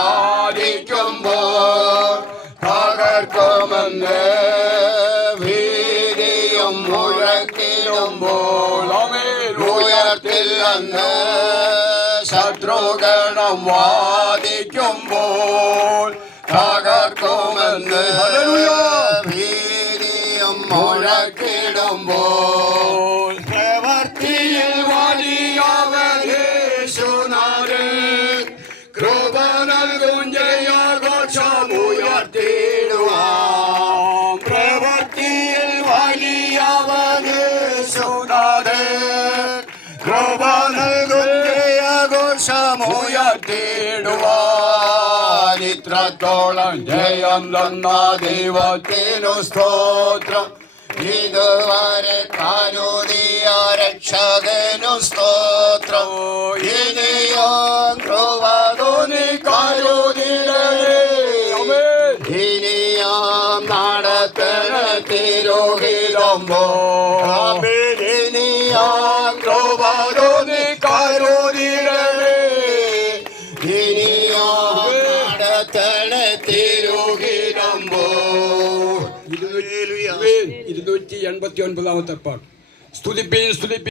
വാദിക്കുമ്പോൾ തകർക്കുമെന്ന് ഭീതിയും മുഴക്കിടുമ്പോൾ ഉയർത്തില്ലെന്ന് ശത്രുഗണം വാദിക്കുമ്പോൾ തകർക്കുമെന്ന് ഭീതിയും മുഴക്കിടുമ്പോൾ പ്രവർത്തിയിൽ വലിയവൻ യേശുനാഥൻ കൃപ നൽകും ജയഘോഷമുയർത്തിടുവാൻ പ്രവർത്തിയിൽ വലിയവൻ യേശുനാഥൻ കൃപ നൽകും ജയഘോഷമുയർത്തിടുവാൻ ഇത്രത്തോളം ജയം തന്ന ദൈവത്തിനു സ്തോത്രം ഇതുവരെ കരുതിയ രക്ഷകനു സ്തോത്രം ഇനിയും കൃപ തോന്നി കരുതിടേ ഇനിയും നടത്തണ തിരുഹിതമ്പോ ഇനിയും കൃപ തോന്നി കരുതിടേ ഇനിയും നടത്തണ തിരുഹിതമ്പോ 289 പാട്ട്. സ്തുതിപ്പീൻ സ്തുതിപ്പീൻ.